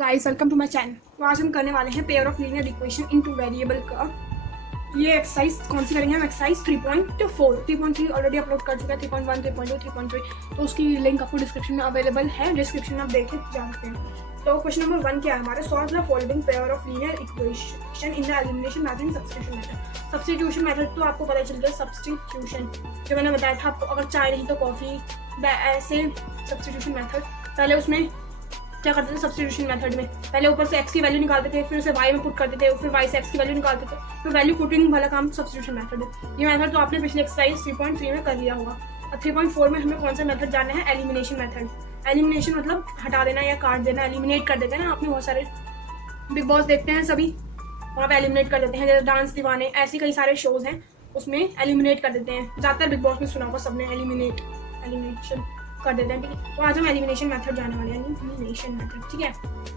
Guys welcome to my channel. तो आज हम करने वाले हैं pair of linear equation in two variable का ये एक्सरसाइज कौन सी करेंगे हम। एक्सरसाइज 3.3 ऑलरेडी अपलोड कर चुका है, 3.1, 3.2, 3.3। तो उसकी लिंक आपको डिस्क्रिप्शन में अवेलेबल है, डिस्क्रिप्शन में आप देख के जा सकते हैं। तो क्वेश्चन नंबर 1 क्या है हमारा, solve the following pair of linear equation in the elimination method in substitution method. Substitution method तो आपको पता चल गया, सब्स्टिट्यूशन जो मैंने बताया था आपको, अगर चाय नहीं तो कॉफी, ऐसे सब्स्टिट्यूशन मेथड। पहले उसमें क्या करते थे सब्स्टिट्यूशन मेथड में, पहले ऊपर से x की वैल्यू निकालते थे, फिर उसे y में पुट करते थे, फिर y से x की वैल्यू निकालते थे, फिर वैल्यू पुटिंग वाला काम सब्स्टिट्यूशन मेथड है। ये मेथड तो आपने पिछले एक्सरसाइज 3.3 में कर लिया होगा। और 3.4 में हमें कौन सा मेथड जानना है, एलिमिनेशन मेथड। एलिमिनेशन मतलब हटा देना या काट देना, एलिमिनेट कर देते हैं ना। आपने बहुत सारे बिग बॉस देखते हैं सभी, वहाँ पे एलिमिनेट कर देते हैं, जैसे डांस दीवाने, ऐसे कई सारे शोज हैं उसमें एलिमिनेट कर देते हैं। ज्यादातर बिग बॉस में सुना होगा सबने, एलिमिनेशन कर देते हैं। ठीक है, तो आज हम एलिमिनेशन मेथड जाने वाले हैं, एलिमिनेशन मेथड। ठीक है,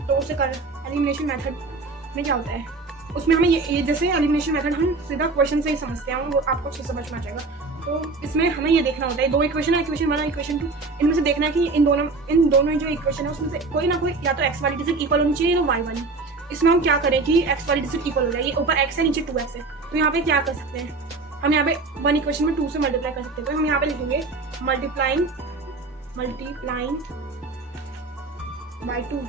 तो उसे कर एलिमिनेशन मेथड में क्या होता है, उसमें हमें ये जैसे एलिमिनेशन मेथड हम सीधा क्वेश्चन से ही समझते हैं, वो आपको अच्छे समझ में आ जाएगा। तो इसमें हमें ये देखना होता है, दो इक्वेशन है, इक्वेशन 1 और इक्वेशन 2, इनमें से देखना है कि इन दोनों जो इक्वेशन है उसमें से कोई ना कोई या तो एक्स वाली डिजिट इक्वल होनी चाहिए या वाई वाली। इसमें हम क्या करें कि एक्स वाली डिजिट इक्वल हो जाए, ये ऊपर एक्स है नीचे 2x है। तो यहाँ पे क्या कर सकते हैं हम, यहाँ पे 1 इक्वेशन में 2 से मल्टीप्लाई कर सकते हैं। तो हम यहाँ पे लिखेंगे मल्टीप्लाइंग बाय 2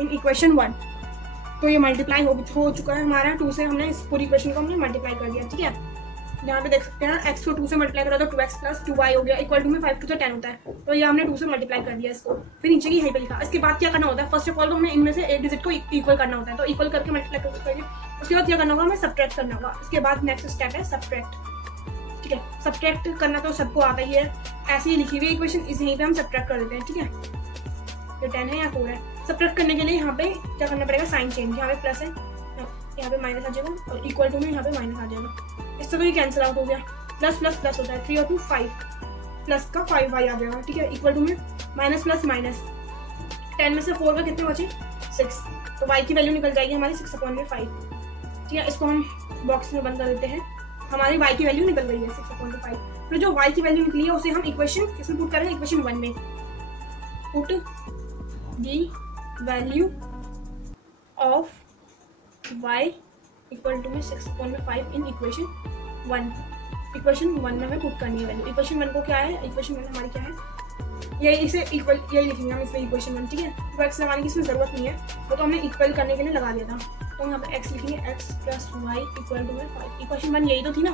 इन इक्वेशन 1। तो ये मल्टीप्लाई हो चुका है हमारा, 2 से हमने इस पूरी इक्वेशन को हमने मल्टीप्लाई कर दिया। ठीक है, यहाँ पे देख सकते हैं x को 2 से मल्टीप्लाई करा तो 2x प्लस 2y हो गया, इक्वल टू में 5 to 10 होता है। तो ये हमने 2 से मल्टीप्लाई कर दिया इसको, फिर नीचे की यहीं पे लिखा। इसके बाद क्या करना होता है, फर्स्ट ऑफ ऑल तो हमें इनमें से एक डिजिट को इक्वल करना होता है, तो इक्वल करके मल्टीप्लाई करके उसके बाद क्या करना होगा, हमें सब्ट्रैक्ट करना होगा। इसके बाद नेक्स्ट स्टेप है सब्ट्रैक्ट। ठीक है, सब्ट्रैक्ट करना तो सबको आता ही है, ऐसे ही लिखी हुई इक्वेशन इस यहीं पे हम सब्ट्रैक्ट कर देते हैं। ठीक है, ये 10 है या 4 है। सब्ट्रैक्ट करने के लिए यहाँ पे क्या करना पड़ेगा, साइन चेंज। यहाँ पे प्लस है, यहाँ पे माइनस आ जाएगा, और इक्वल टू में यहाँ पे माइनस आ जाएगा। इससे तो ये कैंसिल आउट हो गया, प्लस प्लस प्लस होता है, 3 और 2 5, प्लस का 5y आ जाएगा। ठीक है, इक्वल टू में माइनस प्लस माइनस, 10 में से 4 का कितने बचे 6, तो y की वैल्यू निकल जाएगी हमारी 6/5। ठीक है, इसको हम बॉक्स में बंद कर देते हैं, हमारी y की वैल्यू निकल गई है 6/5। फिर जो y की वैल्यू निकली है उसे हम इक्वेशन किसमें पुट करेंगे, इक्वेशन 1 में। Put the value of y equal to में 6/5 इन इक्वेशन 1। इक्वेशन 1 में हमें पुट करनी है वैल्यू। इक्वेशन 1 को क्या है, इक्वेशन 1 हमारी क्या है, यही इसे इक्वल यही लिखेंगे हम इसमें इक्वेशन 1। ठीक है, तो x लगाने की इसमें जरूरत नहीं है, वो तो हमने इक्वल करने के लिए लगा दिया था। तो यहाँ पे x लिखेंगे, x plus y equal to में 5। इक्वेशन 1 यही तो थी ना,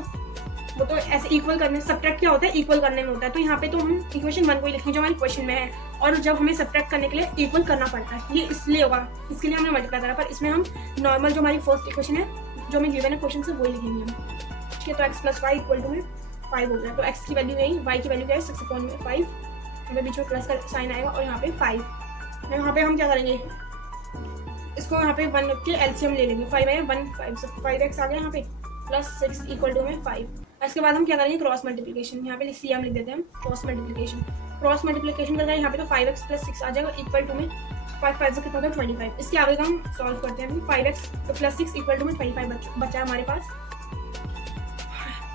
वो तो ऐसे इक्वल करने, सब्ट्रैक्ट क्या होता है, इक्वल करने में होता है। तो यहाँ पे तो हम इक्वेशन 1 को ही लिखेंगे जो हमारी क्वेश्चन में है, और जब हमें सब्ट्रैक्ट करने के लिए इक्वल करना पड़ता है, ये इसलिए होगा, इसके लिए हमने मल्टीप्लाई करा। पर इसमें हम नॉर्मल जो हमारी फर्स्ट इक्वेशन है जो हमें गिवन है क्वेश्चन से, वही लिखेंगे हम। ठीक है, तो x plus y equal to में 5 हो गया। तो x की वैल्यू यही, y की वैल्यू क्या है 6/5, यहाँ पे बीच में प्लस का साइन आएगा, और यहाँ पे 5। यहाँ पे हम क्या करेंगे, इसको यहाँ पे 1 के एलसीएम ले लेंगे, 5 है 1 5x आ गया यहाँ पे, प्लस 6 इक्वल टू में 5। इसके बाद हम क्या करेंगे, क्रॉस मल्टीप्लिकेशन। यहाँ पे सीएम लिख देते हैं हम, क्रॉस मल्टीप्लिकेशन। क्रॉस मल्टीप्लिकेशन करना है, यहाँ पे तो 5x प्लस 6 आ जाएगा, इक्वल टू में 5 5 से कितना होता है 25। इसके आगे का हम सॉल्व करते हैं। 5x तो प्लस 6 इक्वल टू में 25 बचा है हमारे पास।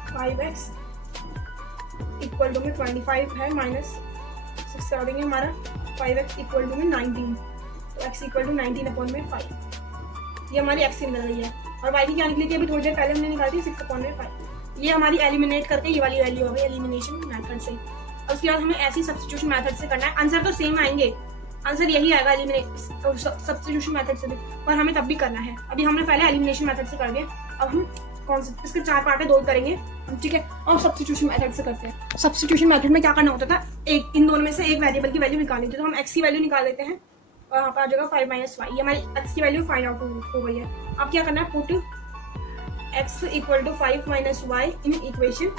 5x इक्वल टू में 25 है, माइनस 6 कर देंगे हमारा, 5x इक्वल टू में 19। तो x इक्वल टू 19/5। ये हमारी x की निकल रही है, और y की क्या निकली थी अभी थोड़ी देर पहले हमने निकाली थी 6/5। ये हमारी एलिमिनेट करके ये वाली वैल्यू हो गई एलिमिनेशन मेथड से। और उसके बाद हमें ऐसी सब्स्टिट्यूशन मेथड से करना है, आंसर तो सेम आएंगे, आंसर यही आएगा एलिमिनेट सब्स्टिट्यूशन मेथड से भी, पर हमें तब भी करना है। अभी हमने पहले एलिमिनेशन मेथड से कर दिया, अब हम कौन से इसके 4 पार्ट है, 2 करेंगे हम। ठीक है, और सब्स्टिट्यूशन मेथड से करते हैं। सब्स्टिट्यूशन मेथड में क्या करना होता था, एक इन दोनों में से एक वेरिएबल की वैल्यू निकालनी थी, तो हम x की वैल्यू निकाल देते हैं, और यहाँ पर आ जाएगा 5 - y। ये हमारी x की वैल्यू फाइंड आउट हो गई है। अब क्या करना है, put x equal to 5 - y in equation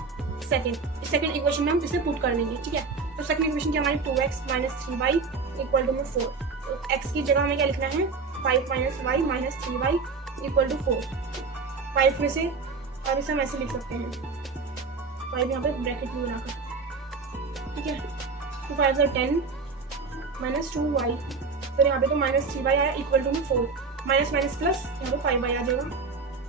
second equation में हम इसे पुट कर देंगे। ठीक है, तो सेकंड इक्वेशन की हमारी 2x - 3y इक्वल टू में 4। तो x की जगह हमें क्या लिखना है, 5 - y - 3y इक्वल टू 4। 5 में से, और इसे हम ऐसे लिख सकते हैं, 5 यहाँ पे ब्रैकेट में बनाकर। ठीक है, तो 5 से 10 माइनस 2y, फिर यहाँ पे तो -3y आया इक्वल टू में 4, माइनस माइनस प्लस, यहाँ पे 5y आ जाएगा,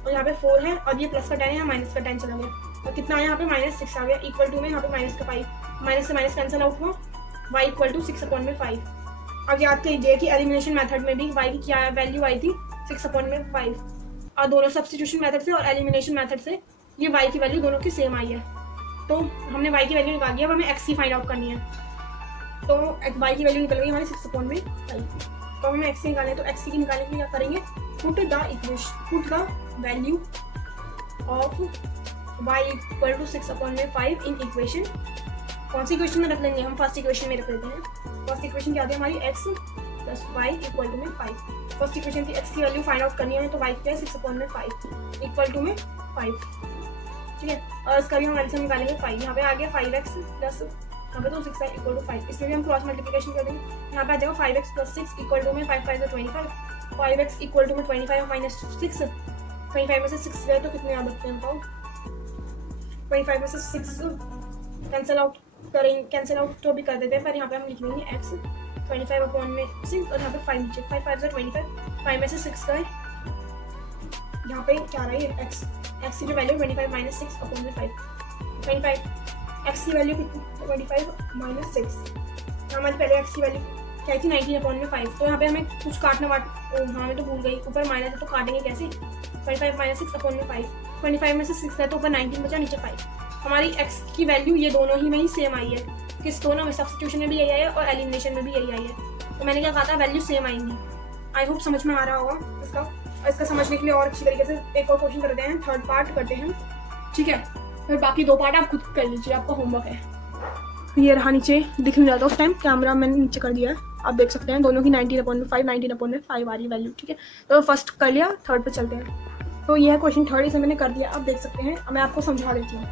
और यहाँ पे 4 है, और ये प्लस का 10 है, यहाँ माइनस का 10 चला गया, और कितना आया यहाँ पे -6 आ गया, इक्वल टू में यहाँ पे माइनस का 5, माइनस से माइनस कैंसिल आउट हुआ, y इक्वल टू 6/5। अब याद कीजिए कि एलिमिनेशन मेथड में भी y की क्या वैल्यू आई थी 6/5, और दोनों सब्स्टिट्यूशन मेथड से और एलिमिनेशन मेथड से ये y की वैल्यू दोनों की सेम आई है। तो हमने y की वैल्यू निकाल दिया, अब हमें x की फाइंड आउट करनी है। तो y की वैल्यू निकल गई हमारी 6/5। तो हमें x निकालें, तो x की निकालने के लिए क्या करेंगे, put the value of y equal to 6/5 in equation. कौन सी इक्वेशन में रख लेंगे हम, फर्स्ट इक्वेशन में रख लेते हैं। फर्स्ट इक्वेशन क्या होती है हमारी, x plus y equal to में 5। फर्स्ट इक्वेशन की x की वैल्यू फाइंड आउट करनी है, तो y क्या है 6/5 इक्वल टू में 5, ठीक है। और इसका भी हम एल्सियम निकालेंगे 5। यहाँ पे आ गया 5x प्लस यहाँ पे तो 6 इक्वल टू 5, इसमें भी हम क्रॉस मल्टीप्लिकेशन कर देंगे। यहाँ पे आ जाएगा 5x प्लस 6 इक्वल टू में 5 5 25, 5x इक्वल टू में 25 माइनस 6, 25 में से 6 गए तो कितने याद रखते हैं बताओ, 25 में से 6 कैंसिल आउट तो भी कर देते हैं, पर यहाँ पे हम लिख लेंगे x 25/6 और यहाँ पे 5 नीचे, 5 5 25, 5 में से 6 गए, यहाँ पे क्या रहा है x की जो वैल्यू 25 माइनस 6/5, 25 x की वैल्यू कितनी 25 माइनस 6, हमारी पहले x की वैल्यू क्या थी 19/5। तो यहाँ पे हमें कुछ काटना हाँ मैं तो भूल गई, ऊपर माइनस है तो काटेंगे कैसे, 25 माइनस 6/5, 25 में से 6 है तो ऊपर 19 बचा नीचे 5। हमारी x की वैल्यू ये दोनों ही में ही सेम आई है, किस दोनों में, सब्स्टिट्यूशन में भी यही आई है और एलिमिनेशन में भी यही आई है। तो मैंने क्या कहा था, वैल्यू सेम आएंगी। आई होप समझ में आ रहा होगा इसका। और इसका समझने के लिए और अच्छी तरीके से एक और क्वेश्चन करते हैं, थर्ड पार्ट करते हैं, ठीक है। फिर बाकी 2 पार्ट आप खुद कर लीजिए, आपका होमवर्क है। ये रहा नीचे दिख नहीं रहा था उस टाइम, कैमरा मैंने नीचे कर दिया है, आप देख सकते हैं दोनों की 19/5 19/5 आ रही वैल्यू, ठीक है। तो फर्स्ट कर लिया, थर्ड पे चलते हैं। तो ये है क्वेश्चन थर्ड, इसे मैंने कर दिया, आप देख सकते हैं। मैं आपको समझा देती हूँ।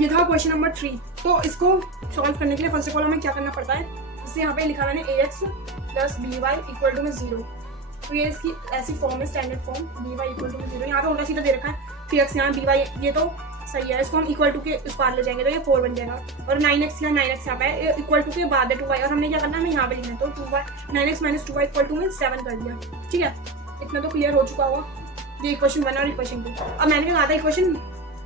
ये था क्वेश्चन नंबर 3। तो इसको सॉल्व करने के लिए फर्स्ट ऑफ ऑल हमें क्या करना पड़ता है, जैसे यहाँ पे लिखा मैंने ax plus by equal to में 0। तो ये इसकी ऐसी फॉर्म है, standard form, by equal to में 0। यहाँ पे उल्टा सीधा दे रखा है 3x, यहाँ by ये तो सही है, इसको हम इक्वल टू के उस पार ले जाएंगे तो ये 4 बन जाएगा। और 9x यहाँ पे है, इक्वल टू के बाद है 2y, और हमने क्या करना है, हमें यहाँ पे लिखना है, तो 2y 9x minus 2y equal to में 7 कर दिया, ठीक है। इतना तो क्लियर हो चुका होगा, ये इक्वेशन 1 और इक्वेशन 2। अब मैंने क्या कहा था, इक्वेशन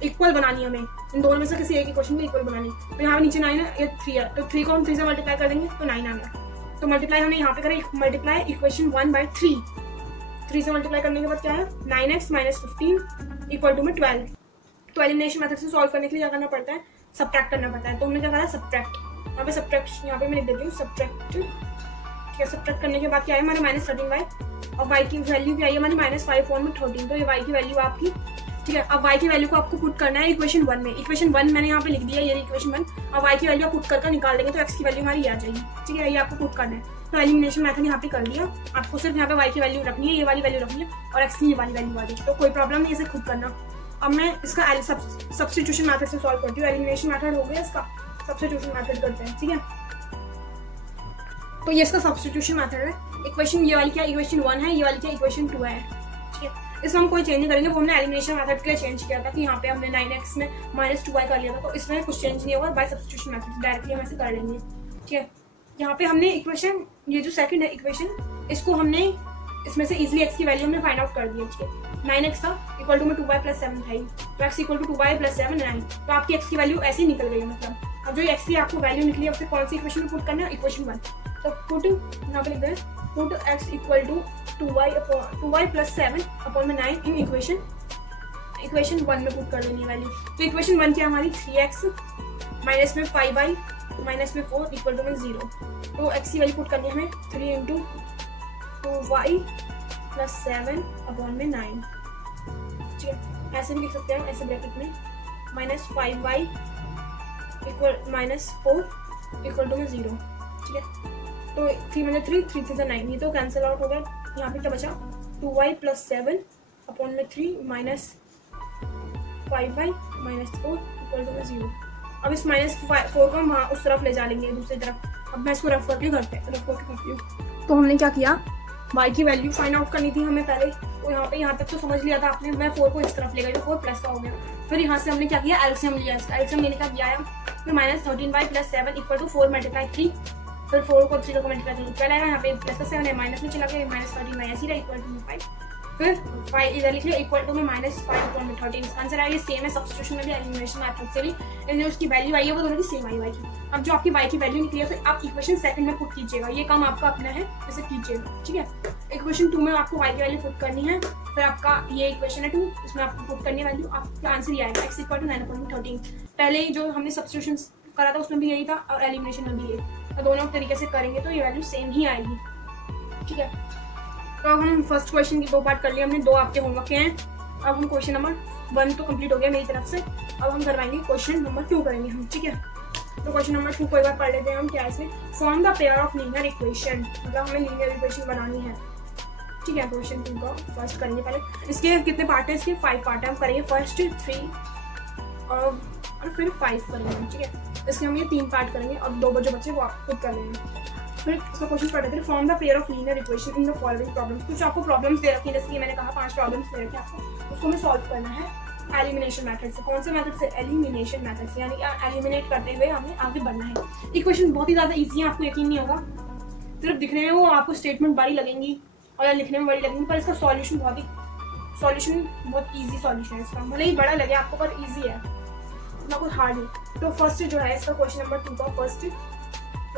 इक्वल बनानी है हमें, इन दोनों में से किसी एक इक्वेशन को इक्वल बनानी। तो यहाँ पे नीचे 9 है, ये 3 है, तो 3 को हम 3 से मल्टीप्लाई कर देंगे तो 9 आ गया। तो मल्टीप्लाई हमने यहाँ पे करें, मल्टीप्लाई इक्वेशन 1/3, 3 से मल्टीप्लाई करने के बाद क्या है 9x माइनस 15 इक्वल टू में 12। तो एलिमिनेशन मेथड से सॉल्व करने के लिए क्या करना पड़ता है, सब्ट्रैक्ट करना पड़ता है। तो हमने क्या करा, सब्ट्रैक्ट, यहाँ पे सब्ट्रैक्ट, यहाँ पे मैं लिख देती हूँ सब्ट्रैक्ट, ठीक है। सब्ट्रैक्ट करने के बाद क्या है हमारे -13y, और y की वैल्यू क्या है हमारी -5 में 13, तो ये y की वैल्यू आपकी, ठीक है। अब y की वैल्यू को आपको पुट करना है इक्वेशन 1 में। इक्वेशन 1 मैंने यहाँ पे लिख दिया, ये इक्वेशन 1। अब y की वैल्यू आप पुट करके निकाल देंगे तो x की वैल्यू हमारी ये आ जाएगी, ठीक है। ये आपको पुट करना है। तो एलिमिनेशन मेथड यहाँ पे कर दिया, आपको सिर्फ यहाँ पे y की वैल्यू रखनी है, ये वाली वैल्यू रखनी है, और x की ये वाली वैल्यू आ जाएगी, तो कोई प्रॉब्लम नहीं, इसे खुद करना। अब मैं इसका सब्स्टिट्यूशन मेथड से सॉल्व करती हूँ। एलिमिनेशन मेथड हो गया, इसका सब्स्टिट्यूशन मेथड करते हैं, ठीक है। तो ये इसका सब्स्टिट्यूशन मेथड है। इक्वेशन ये वाली क्या इक्वेशन 1 है, ये वाली क्या इक्वेशन 2 है, ठीक है। इसमें हम कोई चेंज नहीं करेंगे, वो हमने एलिमिनेशन मेथड के लिए चेंज किया था कि यहाँ पे हमने 9x में -2y कर लिया था, तो इसमें कुछ चेंज नहीं होगा, बाय सब्स्टिट्यूशन मेथड डायरेक्टली हम ऐसे कर लेंगे, ठीक है। यहाँ पे हमने इक्वेशन, ये जो सेकंड है इक्वेशन, इसको हमने इसमें से इजीली x की वैल्यू हमने फाइंड आउट कर दी है, ठीक है। 9x था इक्वल टू में 2y प्लस 7 था, तो x equal to 2y plus 7 9, तो आपकी x की वैल्यू ऐसे ही निकल गई है। मतलब अब जो x की आपको वैल्यू निकली है उससे कौन सी इक्वेशन में पुट करना है, इक्वेशन 1। तो पुट यहाँ पे लिख दें, put x equal to 2y plus 7 upon में 9 इन इक्वेशन 1 में पुट कर देनी है वैल्यू। तो इक्वेशन 1 क्या हमारी 3x माइनस में 5y माइनस में 4 इक्वल टू में 0। तो x की वैल्यू पुट करनी है हमें 3 इंटू 2y प्लस 7 अपॉन में 9, ठीक है। ऐसे भी लिख सकते हैं, ऐसे ब्रैकेट में माइनस 5y इक्वल माइनस 4 इक्वल टू में 0, ठीक है। तो 3 में 3 3 3 से 9, ये तो कैंसिल आउट हो गया। यहाँ पे क्या बचा 2y प्लस 7 अपॉन में 3 minus 5y minus 4 equal to में 0। अब इस -4 को हम वहाँ उस तरफ ले जा लेंगे, दूसरी तरफ। अब मैं इसको रफ करके करती हूँ। तो हमने क्या किया, y की वैल्यू फाइंड आउट करनी थी हमें पहले, तो यहाँ तक तो समझ लिया था आपने। मैं 4 को इस तरफ ले गई, तो 4 प्लस का हो गया। फिर यहाँ से हमने क्या किया, एलसीएम लिया, इसका एलसीएम लेने का किया है। फिर -13y plus 7 equal to 4 multiply 3, फिर 4 को 3 को मल्टीप्लाई 12 आएगा, यहाँ पे प्लस का 7 है, माइनस में चला गया, -13y ऐसी रहा इक्वल टू 5। फिर 5 इधर लिख लिया इक्वल टू में -5/13। आंसर आएगा सेम है सब्स्टिट्यूशन में भी एलिमिनेशन मेथड से भी, इन जो उसकी वैल्यू आई है वो दोनों की सेम आई y की। अब जो आपकी y की वैल्यू निकली है तो आप इक्वेशन सेकंड में पुट कीजिएगा, ये काम आपका अपना है, इसे कीजिएगा, ठीक है। इक्वेशन 2 में आपको y की वैल्यू पुट करनी है, फिर आपका ये इक्वेशन है 2, इसमें आपको पुट करनी है वैल्यू, आपका आंसर ये आएगा x = 9/13। पहले जो हमने सब्स्टिट्यूशन करा था उसमें भी यही था और एलिमिनेशन में भी यही, तो दोनों तरीके से करेंगे तो ये वैल्यू सेम ही आएगी, ठीक है। तो अब हम फर्स्ट क्वेश्चन की 2 पार्ट कर लिए हमने, 2 आपके होमवर्क के हैं। अब हम क्वेश्चन नंबर 1 तो कंप्लीट हो गया मेरी तरफ से, अब हम करवाएंगे क्वेश्चन नंबर 2 करेंगे हम, ठीक है। तो क्वेश्चन नंबर 2 को एक बार पढ़ लेते हैं हम, क्या है इसमें, form the pair of linear equation, मतलब हमें लीनियर इक्वेशन बनानी है, ठीक है। क्वेश्चन 2 का फर्स्ट करेंगे पहले, इसके कितने पार्ट है, इसके 5 पार्ट है, हम करेंगे फर्स्ट 3 और फिर 5 करेंगे हम, ठीक है। इसके हम ये 3 पार्ट करेंगे और 2 जो बच्चे वो आप खुद कर लेंगे। फिर इसका क्वेश्चन पढ़ लेते हैं, form the pair of linear equation in the following problems. कुछ आपको प्रॉब्लम्स दे रखी है, जैसे कि मैंने कहा 5 प्रॉब्लम्स दे रखे आपको, उसको हमें सॉल्व करना है एलिमिनेशन मेथड से। कौन से मेथड से, एलिमिनेशन मेथड से, यानी एलिमिनेट करते हुए हमें आगे बढ़ना है। इक्वेशन बहुत ही ज़्यादा ईजी है, आपको यकीन नहीं होगा, सिर्फ दिखने में वो आपको स्टेटमेंट बड़ी लगेंगी और लिखने में बड़ी लगेंगी, पर इसका सॉल्यूशन बहुत ईजी सॉल्यूशन है इसका, भले ही बड़ा लगे आपको पर ईजी है, ना कुछ हार्ड है। तो फर्स्ट जो है इसका क्वेश्चन नंबर 2 का फर्स्ट,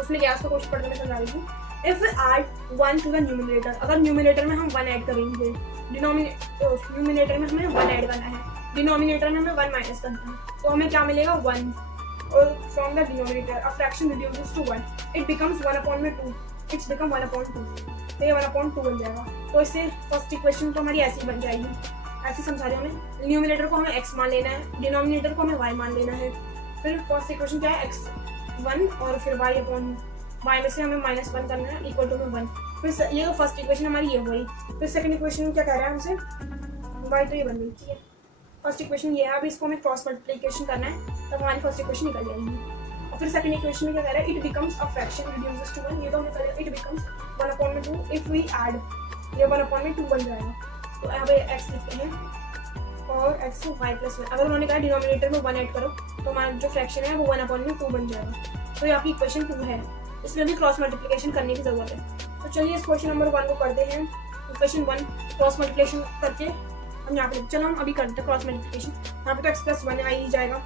उसमें क्या उसका क्वेश्चन पढ़ने में समझा रही हूँ। If we add 1 to the numerator, अगर न्यूमरेटर में हम 1 ऐड करेंगे, न्यूमरेटर में हमें 1 ऐड करना है, डिनोमिनेटर में हमें 1 माइनस करना है, तो हमें क्या मिलेगा 1, और from the denominator a fraction reduces to 1, it becomes 1/2, it's become 1/2, तो ये 1/2 बन जाएगा। तो इससे फर्स्ट इक्वेशन तो हमारी ऐसी बन जाएगी, ऐसे समझा रहे हमें, न्यूमरेटर को हमें x मान लेना है, डिनोमिनेटर को हमें y मान लेना है। फिर फर्स्ट इक्वेशन क्या है, x1 और फिर y में से हमें -1 करना है इक्वल टू में 1। फिर ये तो फर्स्ट इक्वेशन हमारी ये हुई। फिर सेकंड इक्वेशन में क्या कह रहा है हमसे, y तो ये बन गई, ठीक है। फर्स्ट इक्वेशन ये है, अब इसको हमें क्रॉस मल्टीप्लिकेशन करना है, तब हमारी फर्स्ट इक्वेशन निकल जाएगी। और फिर सेकंड इक्वेशन में क्या कह रहा है, it becomes a fraction reduces to 1, ये तो हमें करेगा it becomes 1/2 if we add, ये 1/2 बन जाएगा। तो यहाँ पे x लिखते हैं और x y + 1, अगर उन्होंने कहा डिनोमिनेटर में 1 ऐड करो तो हमारा जो फ्रैक्शन है वो 1/2 बन जाएगा। तो ये आपकी इक्वेशन 2 है, इसमें भी क्रॉस मल्टीप्लिकेशन करने की जरूरत है। तो चलिए इस क्वेश्चन नंबर 1 को करते हैं। इक्वेशन 1 क्रॉस मल्टीप्लिकेशन करके हम यहाँ पे, चलो हम अभी करते हैं क्रॉस मल्टीप्लिकेशन। यहाँ पे तो x + 1 आ ही जाएगा,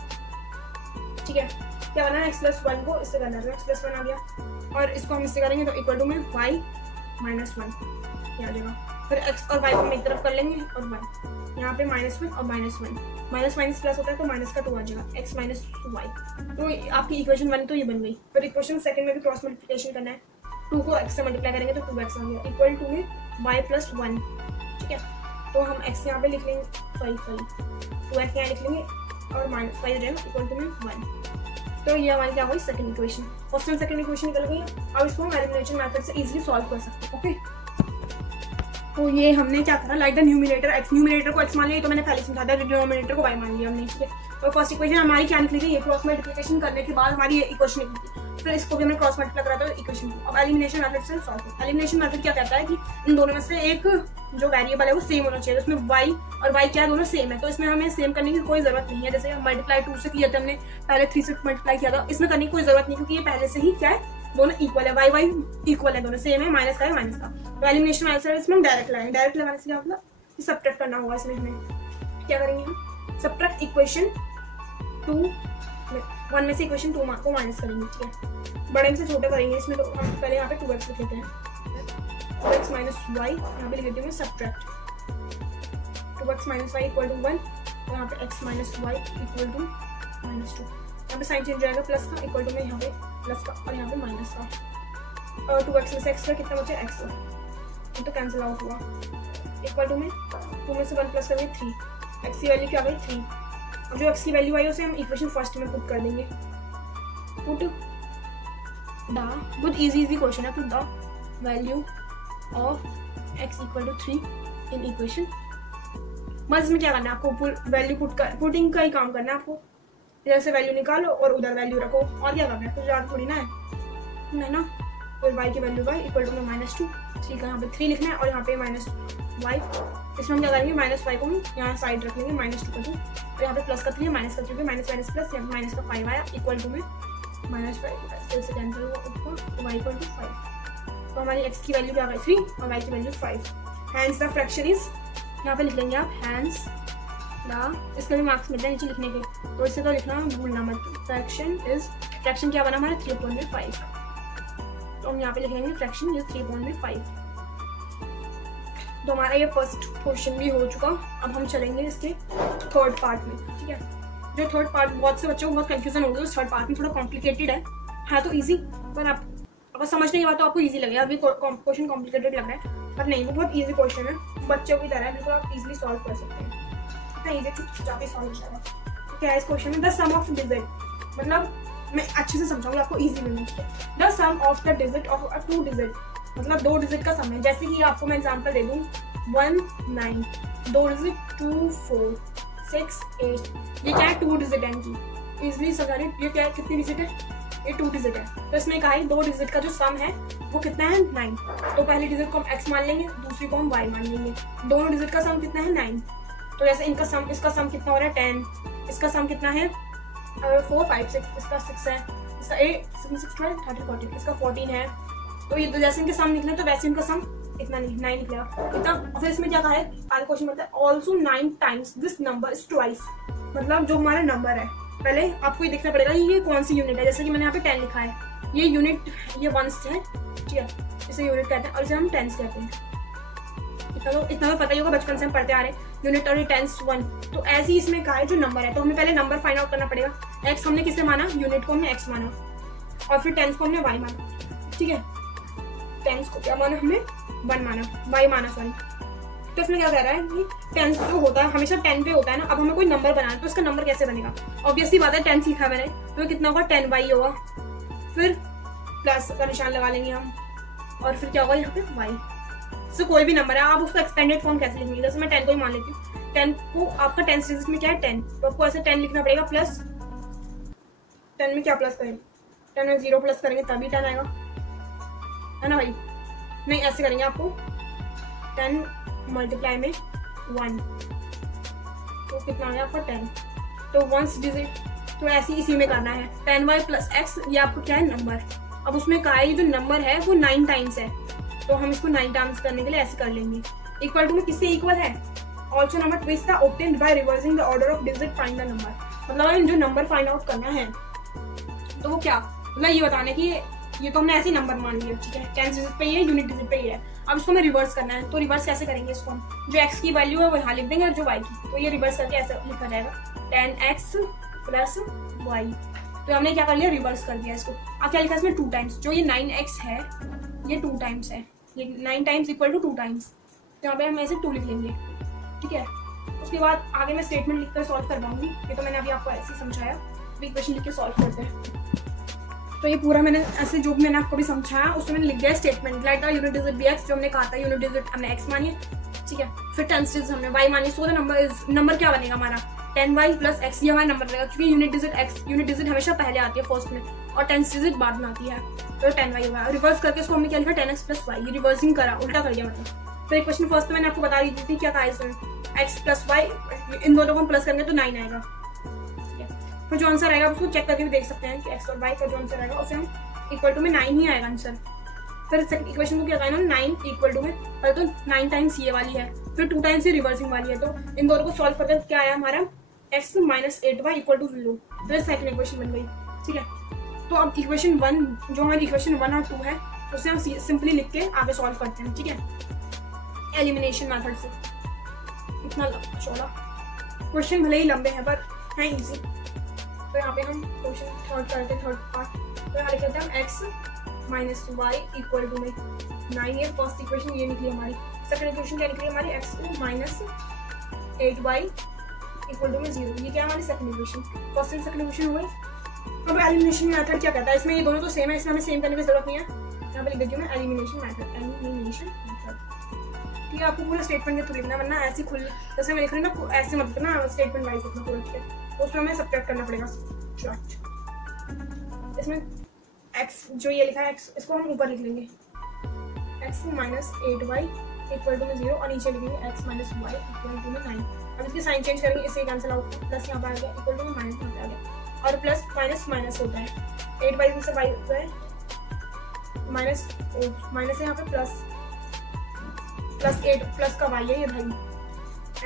ठीक है। क्या करना है, x + 1 को इससे करना है, x + 1 आ गया, और इसको हम इससे करेंगे तो इक्वल टू में y - 1 ये आ जाएगा। फिर x और y को हम एक तरफ कर लेंगे और y, यहाँ पे -1 और -1, माइनस प्लस होता है तो माइनस का 2 आ जाएगा, x - 2y। तो आपकी इक्वेशन 1 तो ये बन गई। फिर इक्वेशन सेकंड में भी क्रॉस मल्टीप्लिकेशन करना है, 2 को x से मल्टीप्लाई करेंगे तो 2x आ गया इक्वल टू में y + 1, ठीक है। तो हम x यहाँ पे लिख लेंगे 2x यहाँ लिख लेंगे और -5 हो जाएगा इक्वल टू में 1। तो ये हमारी क्या हुई, second equation. First and second equation निकल गई। अब इसको हम एलिमिनेशन मेथड से इजीली सॉल्व कर सकते हैं, ओके। तो ये हमने क्या करा, like the numerator x, numerator को x मान लिया, तो मैंने पहले समझा था, डिनोमिनेटर को y मान लिया हमने, ठीक है। तो फर्स्ट इक्वेशन हमारी क्या निकली थी, ये क्रॉस मल्टीप्लिकेशन करने के बाद हमारी ये इक्वेशन निकली थी। फिर इसको भी हमने क्रॉस मल्टीप्लाई करा था इक्वेशन। अब एलिमिनेशन मेथड से सॉल्व करें। एलिमिनेशन मेथड क्या कहता है कि इन दोनों में से एक जो वेरिएबल है वो सेम होना चाहिए, उसमें y और y क्या दोनों सेम है, तो इसमें हमें सेम करने की कोई जरूरत नहीं है। जैसे मल्टीप्लाई 2 से किया था हमने, पहले 3 से मल्टीप्लाई किया था, इसमें करने की कोई जरूरत नहीं, क्योंकि ये पहले से ही क्या है, दोनों इक्वल है, y इक्वल है, दोनों सेम है, माइनस का है माइनस का। तो एलिमिनेशन मेथड इसमें हम डायरेक्ट लगाएंगे। डायरेक्ट लगाने से क्या मतलब सब्ट्रैक्ट करना होगा, इसमें हमें क्या करेंगे हम, सब्ट्रैक्ट इक्वेशन 1 में से इक्वेशन 2 को माइनस करेंगे, ठीक है। बड़े से छोटे करेंगे इसमें, तो हम पहले यहाँ पे 2x लिख लेते हैं, 2x - y, यहाँ पे लिख लेते हैं subtract 2x - y equal to 1, और यहाँ पे x - y इक्वल टू -2। यहाँ पे साइन चेंज हो जाएगा, प्लस का इक्वल टू में यहाँ पे प्लस का और यहाँ पे माइनस का, और 2x में से x का कितना बचा, x, ये तो कैंसिल आउट हुआ, इक्वल टू में 2 में से 1 प्लस करेंगे 3, x की वैल्यू क्या आ गई 3। और जो x की वैल्यू आई उसे हम इक्वेशन फर्स्ट में पुट कर देंगे। पुट द, बहुत इजी क्वेश्चन है, put the value of x equal to 3 in equation. बस इसमें क्या करना है, आपको वैल्यू पुटिंग का ही काम करना है। आपको इधर से वैल्यू निकालो और उधर वैल्यू रखो, और क्या करना है, कुछ ज़्यादा थोड़ी ना है। फिर y की वैल्यू y इक्वल टू में -2, ठीक है। यहाँ पे 3 लिखना है और यहाँ पे -y, इसमें हम क्या करेंगे, -y को हम यहाँ साइड रख लेंगे, -2 का 2, और यहाँ पे प्लस का 3 माइनस का 3, माइनस प्लस, यहाँ पे माइनस का 5 आया इक्वल टू में -5 से कैंसिल हुआ, तो y इक्वल टू 5। तो हमारी x की वैल्यू क्या आ गई 3 और y की value 5। Hence the fraction is यहाँ पे लिख लेंगे आप हैंड्स द, इसके भी मार्क्स मिलते हैं नीचे लिखने के, तो इससे तो लिखना भूलना मत। फ्रैक्शन क्या बना हमारा 3.5, तो हम यहाँ पे लिख लेंगे फ्रैक्शन इज 3.5। तो हमारा ये फर्स्ट क्वेश्चन भी हो चुका। अब हम चलेंगे इसके थर्ड पार्ट में, ठीक है। जो थर्ड पार्ट बहुत से बच्चों को बहुत कंफ्यूजन होगी, उस थर्ड पार्ट में थोड़ा कॉम्प्लिकेटेड है तो इजी, पर आप अगर समझने के बाद तो आपको इजी लगेगा। अभी क्वेश्चन कॉम्प्लिकेटेड लग रहा है पर नहीं, वो बहुत इजी क्वेश्चन है, बच्चों की तरह है, बिल्कुल आप इजीली सॉल्व कर सकते हैं, इतना इजी चुपचाप ही सॉल्व हो जाएगा। क्या है इस क्वेश्चन में, द सम ऑफ डिजिट, मतलब मैं अच्छे से समझाऊंगी आपको इजी वे में। The sum of the digit of a 2 digit, मतलब 2 डिजिट का सम है। जैसे कि आपको मैं एग्जांपल दे दूं 1 9, 2 डिजिट 2 4 6 8, ये क्या है 2 डिजिट है इनकी, इजीली समझा रहे। ये क्या है, कितनी डिजिट है, ये 2 डिजिट है। तो इसमें कहा है 2 डिजिट का जो सम है वो कितना है 9। तो पहली डिजिट को हम x मान लेंगे, दूसरी को हम y मान लेंगे। दोनों डिजिट का सम कितना है 9। तो जैसे इनका सम, इसका सम कितना हो रहा है 10, इसका सम कितना है 4 5 6, इसका 6 है, इसका 8 7 6 12 13 14, इसका 14 है। तो ये जैसे इनके सम निकले तो वैसे इनका सम इतना नहीं 9 निकलेगा इतना। और फिर इसमें क्या कहा है, आगे क्वेश्चन में also 9 times this number is twice, मतलब जो हमारा नंबर है, पहले आपको ये देखना पड़ेगा ये कौन सी यूनिट है। जैसे कि मैंने यहाँ पे 10 लिखा है, ये यूनिट, ये वंस है, ठीक है, इसे यूनिट कहते हैं और इसे हम टेंस कहते हैं। इतना तो पता ही होगा, बचपन से हम पढ़ते आ रहे हैं यूनिट और टेंस 1। तो ऐसे ही इसमें कहा है जो नंबर है, तो हमें पहले नंबर फाइंड आउट करना पड़ेगा। एक्स हमने किसे माना, यूनिट को हमने एक्स माना, और फिर टेंस को हमने वाई माना, ठीक है। टेंस को क्या माना हमने 1 माना, वाई माना सॉरी। तो इसमें क्या कह रहा है कि टेंस जो होता है हमेशा 10 पे होता है ना। अब हमें कोई नंबर बनाना है तो इसका नंबर कैसे बनेगा, ऑब्वियसली बात है टेंस लिखा है मैंने, तो कितना होगा 10y होगा, फिर प्लस का निशान लगा लेंगे हम, और फिर क्या होगा यहाँ पे y। तो कोई भी नंबर है, आप उसका एक्सपेंडेड फॉर्म कैसे लिखेंगे, जैसे मैं 10 को ही मान लेती हूँ। 10 को आपका 10 डिजिट में क्या है 10, तो आपको ऐसे 10 लिखना पड़ेगा, प्लस 10 में क्या प्लस करेंगे, 10 में 0 प्लस करेंगे तभी 10 आएगा, है ना भाई। नहीं ऐसे करेंगे, आपको 10 मल्टीप्लाई में 1, तो कितना आ गया आपका 10। तो वंस डिजिट, तो ऐसे इसी में करना है 10y प्लस x, ये आपको क्या है नंबर। अब उसमें कहा है जो नंबर है वो 9 टाइम्स है, तो हम इसको 9 टाइम्स करने के लिए ऐसे कर लेंगे। इक्वल टू में किससे इक्वल है, also number twist the obtained by reversing the order of digit find the number. मतलब जो नंबर फाइंड आउट करना है तो वो क्या, मतलब ये बताने की ये तो हमने ऐसे ही नंबर मान लिया, ठीक है, 10 डिजिट पे ही है, यूनिट डिजिट पे ही है। अब इसको हमें रिवर्स करना है, तो रिवर्स कैसे करेंगे इसको, हम जो x की वैल्यू है वो यहाँ लिख देंगे और जो y की, तो ये रिवर्स करके ऐसे लिखा जाएगा 10x प्लस y। तो हमने क्या कर लिया, रिवर्स कर दिया इसको। अब क्या लिखा है इसमें 2 टाइम्स, जो ये 9x है ये 2 टाइम्स है, ये 9 टाइम्स इक्वल टू 2 टाइम्स, तो यहाँ पे हम ऐसे 2 लिख लेंगे, ठीक है। उसके बाद आगे मैं स्टेटमेंट लिखकर सॉल्व कर पाऊंगी, ये तो मैंने अभी आपको ऐसे ही समझाया, इक्वेशन लिख के सॉल्व करते हैं। तो ये पूरा मैंने ऐसे जो भी मैंने आपको भी समझाया उसमें मैंने लिख दिया statement, like the unit digit bx, जो हमने कहा था यूनिट डिजिट हमने x मानी है, ठीक है। फिर टेंस डिजिट हमने y मानी, सो द नंबर क्या बनेगा हमारा 10y प्लस x, ये हमारा नंबर बनेगा, क्योंकि यूनिट डिजिट हमेशा पहले आती है फर्स्ट में और टेंस डिजिट बाद में आती है, तो 10y हुआ। रिवर्स करके इसको हमने क्या लिखा 10x प्लस y, ये रिवर्सिंग करा, उल्टा कर दिया मतलब। फिर क्वेश्चन फर्स्ट में मैंने आपको बता दी थी क्या कहा इसमें, x प्लस y, इन दोनों को हम प्लस करेंगे तो 9 आएगा। फिर जो आंसर आएगा उसको चेक करके भी देख सकते हैं कि x और y का जो आंसर आएगा उसे हम इक्वल टू में 9 ही आएगा आंसर। फिर सेकंड इक्वेशन को क्या करना है 9 इक्वल टू में, पहले तो 9 टाइम्स ये वाली है, फिर 2 टाइम्स ये रिवर्सिंग वाली है, तो इन दोनों को सॉल्व करके क्या आया हमारा x minus 8y equal to 0। तो ये सेकंड इक्वेशन बन गई, ठीक है। तो अब इक्वेशन 1 जो हमारी इक्वेशन 1 और 2 है उसे हम सिंपली लिख के आगे सॉल्व करते हैं, ठीक है, एलिमिनेशन मेथड से। इतना चौड़ा क्वेश्चन भले ही लंबे हैं पर है इजी। तो यहाँ पे हम क्वेश्चन थर्ड करते हैं, थर्ड पार्ट। तो यहाँ लिख लेते हैं हम x minus y equal to में 9, ये फर्स्ट इक्वेशन ये निकली हमारी। सेकंड इक्वेशन क्या निकली हमारी x minus 8y equal to में 0, ये क्या हमारी second equation. First and second equation हुई। अब एलिमिनेशन मेथड क्या कहता है, इसमें ये दोनों तो सेम है, इसमें हमें सेम करने की जरूरत नहीं है। यहाँ पे लिख देती हूँ मैं एलिमिनेशन मेथड, ठीक है। आपको पूरा स्टेटमेंट के थ्रू लिखना, वरना ऐसी खुल जैसे मैं लिख रही हूँ ना ऐसे मत लिखना, स्टेटमेंट वाइज लिखना पूरा, ठीक है। उसमें हमें सब्ट्रैक्ट करना पड़ेगा चार्ट। इसमें x जो ये लिखा है x, इसको हम ऊपर लिख लेंगे x minus 8y equal to में 0, और नीचे लिखेंगे x minus y equal to में 9। अब इसकी साइन चेंज करेंगे, इससे कैंसिल आउट, प्लस यहाँ पर आ गया इक्वल टू में माइनस यहाँ पे आ गया, और प्लस माइनस माइनस होता है 8y में से y होता है माइनस 8, माइनस है यहाँ पे प्लस 8 प्लस का y है ये भाई,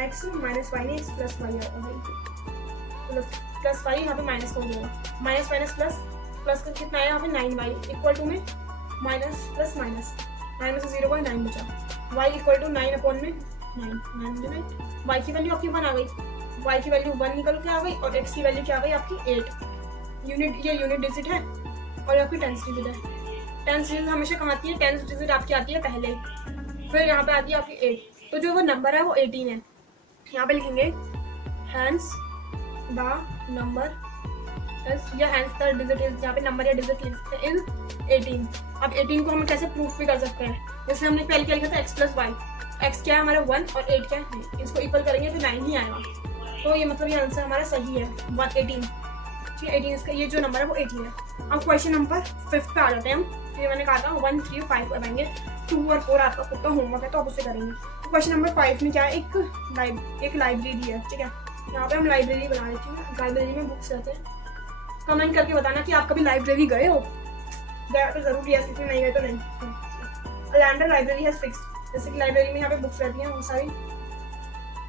एक्स माइनस वाई नहीं, एक्स प्लस वाई आएगा भाई, प्लस वाई यहाँ पे माइनस का हो जाएगा, माइनस माइनस प्लस, प्लस का कितना आया यहाँ पे 9y इक्वल टू में माइनस प्लस माइनस, 9 में से 0.9 बचा, y इक्वल टू 9 अपॉन में 9, y की वैल्यू आपकी 1 आ गई, y की वैल्यू 1 निकल के आ गई और x की वैल्यू क्या आ गई आपकी 8 यूनिट, ये यूनिट डिजिट है और आपकी टेंथ डिजिट है। टेंथ डिजिट हमेशा कहाँ आती है, टेंथ डिजिट आपकी आती है पहले, फिर यहाँ पे आती है आपकी 8, तो जो वो नंबर है वो 18 है। यहाँ पे लिखेंगे हैंस द नंबर या हैंस द डिजिट इज, यहाँ पे नंबर या डिजिट इज 18। अब 18 को हम कैसे प्रूफ भी कर सकते हैं, जैसे हमने पहले क्या लिखा था x प्लस वाई, x क्या है हमारा 1 और 8 क्या है, इसको इक्वल करेंगे तो 9 ही आएगा, तो ये मतलब ये आंसर हमारा सही है 18, ठीक है 18 इसका ये जो नंबर है वो 18 है। अब क्वेश्चन नंबर 5 पे आ जाते हैं हम, ये मैंने कहा था 1, 3 और 5 बनाएंगे, 2 और 4 आपका खुद का होमवर्क है तो आप उसे करेंगे। तो क्वेश्चन नंबर 5 में क्या है, एक लाइब्रेरी है, ठीक है, यहाँ पे हम लाइब्रेरी बना लेते हैं, लाइब्रेरी में बुक्स रहते हैं। कमेंट करके बताना कि आप कभी लाइब्रेरी गए हो, गए तो जरूरी है, इसलिए नहीं गए तो नहीं। लैंडर लाइब्रेरी है फिक्स, जैसे कि लाइब्रेरी में यहाँ पे बुक्स रहती हैं बहुत सारी,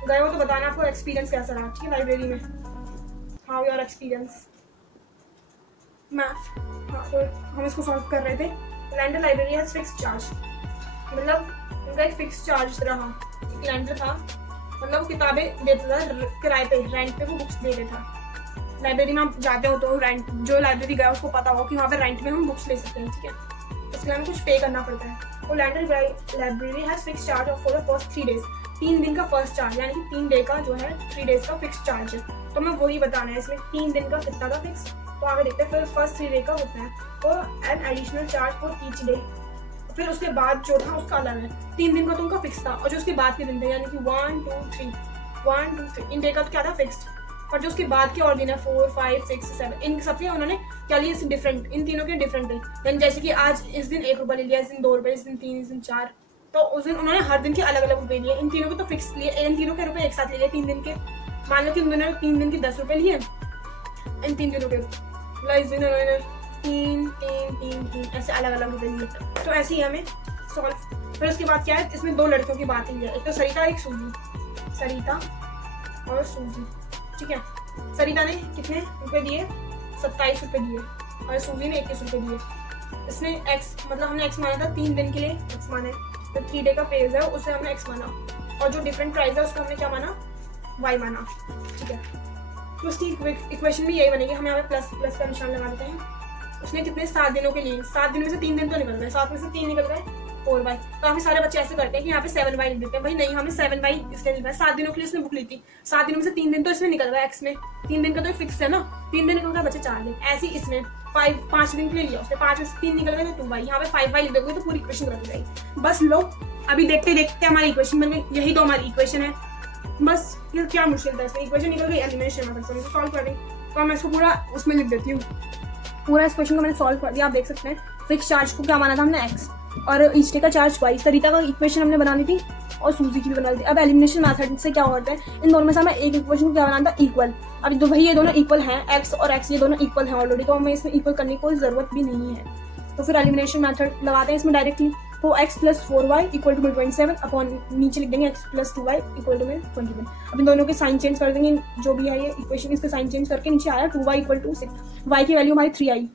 गए हो तो बताना आपको एक्सपीरियंस कैसा रहा, ठीक है लाइब्रेरी में, हाउ योर एक्सपीरियंस। मैथ, हाँ तो हम इसको सॉल्व कर रहे थे। लैंडर लाइब्रेरी है फिक्स चार्ज, मतलब उनका एक फिक्स चार्ज रहा, लैंडर था मतलब किताबें देता था किराए पे, रेंट पे वो बुक्स दे देता था। लाइब्रेरी में आप जाते हो तो रेंट, जो लाइब्रेरी गया उसको पता होगा कि वहाँ पे रेंट में हम बुक्स ले सकते हैं, ठीक है, इसके लिए हमें कुछ पे करना पड़ता है। तो lander library has fix charge of for the first 3 days, 3 दिन का फर्स्ट चार्ज, यानी कि 3 डे का जो है 3 days का फिक्स चार्ज है, तो मैं वही बताना है इसमें 3 दिन का कितना था फिक्स, तो आगे देखते हैं। फिर फर्स्ट 3 डे का होता है तो an additional charge for each day, फिर उसके बाद जो था उसका अलग है, 3 दिन का तो उनका फिक्स था और जो उसके बाद के दिन थे यानी कि 1, 2, 3 इन डे का तो क्या था फिक्स्ड, और जो उसके बाद के और दिन है 4, 5, 6, 7 इन सबके उन्होंने क्या लिए डिफरेंट, इन तीनों के डिफरेंट थे, यानी जैसे कि आज इस दिन 1 रुपया ले लिया, इस दिन 2 रुपये, इस दिन 3, इस दिन 4, तो उस दिन उन्होंने हर दिन के अलग अलग रुपये लिए, इन तीनों के तो फिक्स लिए, इन तीनों के रुपये एक साथ ले लिए 3 दिन के, मान लो कि उन्होंने 3 दिन के 10 रुपये लिए, इन 3 दिनों के इस दिन उन्होंने 3 ऐसे अलग अलग रुपये लिए, तो ऐसे ही हमें सॉल्व। फिर उसके बाद क्या है, इसमें 2 लड़कियों की बात ही है, एक तो सरिता एक सूजी, सरिता और सूजी, ठीक है, सरिता ने कितने रुपए दिए, 27 रुपये दिए और सूजी ने 21 रुपये दिए। इसने एक्स मतलब हमने एक्स माना था 3 दिन के लिए, एक्स माना है, तो 3 डे का पेज है उसे हमने एक्स माना, और जो डिफरेंट प्राइस है उसको हमने क्या माना, वाई माना, ठीक है। तो उसकी इक्वेशन भी यही बनेगी, हम यहाँ पे प्लस प्लस का निशान लगा देते हैं। उसने कितने 7 दिनों के लिए, 7 दिनों में से 3 दिन तो निकल गए, 7 में से 3 निकल गए 4y, काफी सारे बच्चे ऐसे करते हैं कि यहाँ पे 7y लिख देते हैं, भाई नहीं हमने 7y इसलिए लिखा है, 7 दिनों के लिए इसने बुक ली थी, 7 दिनों में से 3 दिन तो इसमें निकल गया एक्स में, 3 दिन का तो फिक्स है ना, 3 दिन निकल गया बचे 4 दिन, ऐसे ही इसमें 5 दिन के लिए लिया उसने, 5 में से 3 निकल गए तो 2y, यहाँ पे 5y लिख दोगे तो पूरी इक्वेशन बन जाएगी। बस लो अभी देखते देखते हमारी इक्वेशन बन गई, यही तो हमारी इक्वेशन है, बस ये क्या मुश्किल था, इसमें इक्वेशन निकल गई, एलिमिनेशन मेथड से सॉल्व कर दी। तो मैं इसको पूरा उसमें लिख देती हूँ, पूरा इस क्वेश्चन को मैंने सॉल्व कर दिया, आप देख सकते हैं। फिक्स चार्ज को क्या माना था हमने x और ईच डे का चार्ज y, सरिता का इक्वेशन हमने बनानी थी और सूजी की भी बना दी थी। अब एलिमिनेशन मेथड से क्या होता है, इन दोनों में से हमें एक इक्वेशन को क्या बनाना था, इक्वल। अब तो भाई ये दोनों इक्वल हैं, x और x ये दोनों इक्वल हैं ऑलरेडी, तो हमें इसमें इक्वल करने की कोई जरूरत भी नहीं है, तो फिर एलिमिनेशन मेथड लगाते हैं इसमें डायरेक्टली। तो x plus 4y equal to 27 upon नीचे लिख देंगे x plus 2y equal to 21। अब इन दोनों के साइन चेंज कर देंगे, जो भी है ये इक्वेशन इसके साइन चेंज करके नीचे आया 2y इक्वल टू 6, y की वैल्यू हमारी 3 आई,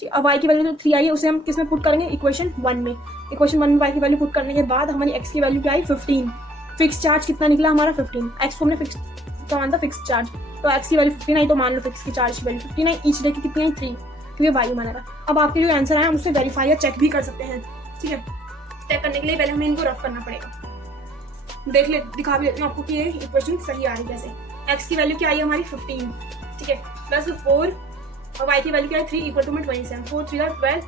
अब y की वैल्यू 3 आई है उसे हम किस में पुट करेंगे, इक्वेशन 1 में। इक्वेशन 1 में y की वैल्यू पुट करने के बाद हमारी x की वैल्यू क्या आई 15, फिक्स चार्ज कितना निकला हमारा 15, x को हमने फिक्स क्या माना था फिक्स चार्ज, तो x की वैल्यू 15 आई, तो मान लो फिक्स की चार्ज की वैल्यू 15 आई, ईच डे की कितनी आई 3, क्योंकि y माना था। अब आपके जो आंसर आए हम उससे वेरीफाई या चेक भी कर सकते हैं, ठीक है। चेक करने के लिए पहले हमें इनको रफ करना पड़ेगा, देख ले दिखा भी देती हूँ आपको कि ये इक्वेशन सही आ रही है कैसे। x की वैल्यू क्या आई हमारी 15, ठीक है, प्लस 4 और y की वैल्यू क्या है 3 इक्वल टू में 27, 4 3 12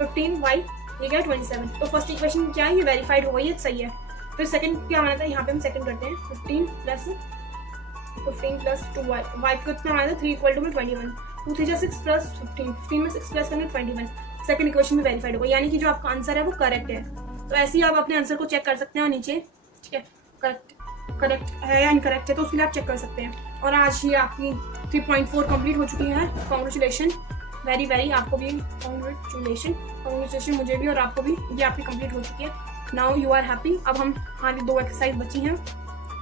15 y ये क्या है 27, तो फर्स्ट इक्वेशन क्या है ये वेरीफाइड हो गई है, सही है। फिर सेकंड क्या माना था, यहाँ पे हम सेकंड करते हैं 15 प्लस 2y, y को कितना माना था 3 इक्वल टू में 21, 2 3 6 प्लस 15 में 6 प्लस करने 21, सेकंड इक्वेशन में वेरीफाइड हो गई, यानी कि जो आपका आंसर है वो करेक्ट है। तो ऐसे ही आप अपने आंसर को चेक कर सकते हैं और नीचे, ठीक है, करेक्ट है या इनकरेक्ट है तो उसके लिए आप चेक कर सकते हैं। और आज ये आपकी 3.4 कंप्लीट हो चुकी है, कॉन्ग्रेचुलेशन, वेरी वेरी, आपको भी कॉन्ग्रेचुलेशन मुझे भी और आपको भी, ये आपकी कंप्लीट हो चुकी है। Now you are happy. अब हम हमारी 2 एक्सरसाइज बची हैं,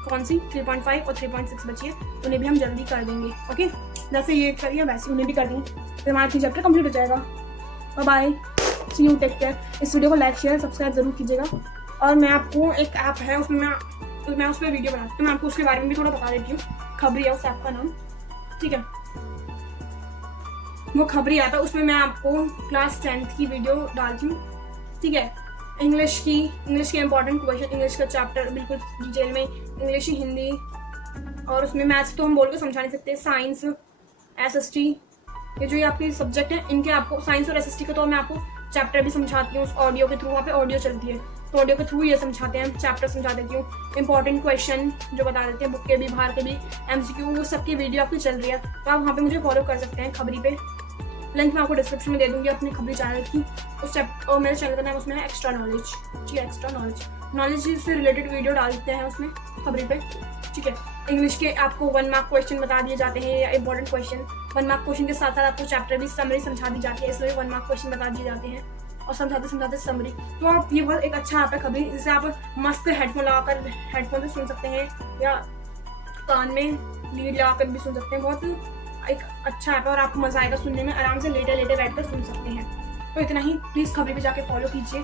कौन सी 3.5 और 3.6 बची है, उन्हें भी हम जल्दी कर देंगे। ओके, जैसे ये करिए वैसे उन्हें भी कर देंगे, फिर हमारा 3 चैप्टर कंप्लीट हो जाएगा। Bye bye, see you, take care. इस वीडियो को लाइक शेयर सब्सक्राइब जरूर कीजिएगा। और मैं आपको एक ऐप है उसमें मैं उस पर वीडियो बनाती हूँ, मैं आपको उसके बारे में भी थोड़ा बता देती हूँ। खबरी है उस ऐप का नाम, ठीक है, वो खबरी आता है। उसमें मैं आपको क्लास 10th की वीडियो डालती हूँ, ठीक है। इंग्लिश के इंपॉर्टेंट क्वेश्चन, इंग्लिश का चैप्टर बिल्कुल डिटेल में, इंग्लिश हिंदी, और उसमें मैथ्स तो हम बोल के समझा नहीं सकते, साइंस, SST, ये जो ये आपके सब्जेक्ट हैं, इनके आपको साइंस और SST का तो मैं आपको चैप्टर भी समझाती हूँ उस ऑडियो के थ्रू। वहाँ पे ऑडियो चलती है तो ऑडियो के थ्रू ये समझाते हैं, चैप्टर समझा देती हूँ। इंपॉर्टेंट क्वेश्चन जो बता देते हैं, बुक के भी बाहर के भी, MCQ, वो सबकी वीडियो आपकी चल रही है, तो आप वहाँ पे मुझे फॉलो कर सकते हैं खबरी पे। लिंक मैं आपको डिस्क्रिप्शन में दे दूंगी अपने खबरी चैनल की, उस और मेरे चैनल का नाम उसमें है एक्स्ट्रा नॉलेज, ठीक है। एक्स्ट्रा नॉलेज से रिलेटेड वीडियो डालते हैं उसमें खबरी पे, ठीक है। इंग्लिश के आपको 1 मार्क क्वेश्चन बता दिए जाते हैं या इंपॉर्टेंट क्वेश्चन। 1 मार्क क्वेश्चन के साथ साथ आपको चैप्टर भी समरी समझा दी जाती है, इसमें 1 मार्क क्वेश्चन बता दिए जाते हैं और समझाते समरी। तो आप ये बहुत एक अच्छा ऐप है खबरी, जिसे आप मस्त हेडफोन लगाकर हेडफोन से सुन सकते हैं या कान में लीड लगाकर भी सुन सकते हैं। बहुत एक अच्छा ऐप है और आपको मजा आएगा सुनने में, आराम से लेटे बैठ कर सुन सकते हैं। तो इतना ही, प्लीज खबरी पे जाके फॉलो कीजिए,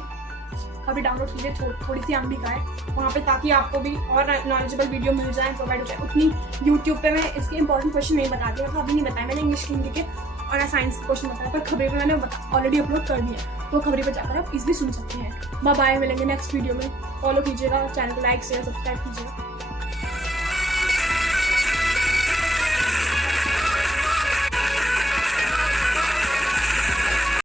खबरी डाउनलोड कीजिए, थोड़ी सी अंबिका है वहाँ पे, ताकि आपको भी और नॉलेजेबल वीडियो मिल जाए, प्रोवाइड हो जाए। उतनी यूट्यूब पे मैं इसके इंपॉर्टेंट क्वेश्चन नहीं बताती, मतलब अभी नहीं बताया मैंने, इंग्लिश हिंदी के और साइंस के क्वेश्चन बताया, पर खबरी पे मैंने ऑलरेडी अपलोड कर दिया, तो खबरी पे जाकर आप इजीली सुन सकते हैं। बाय बाय, मिलेंगे नेक्स्ट वीडियो में। फॉलो कीजिएगा, चैनल को लाइक शेयर सब्सक्राइब कीजिएगा।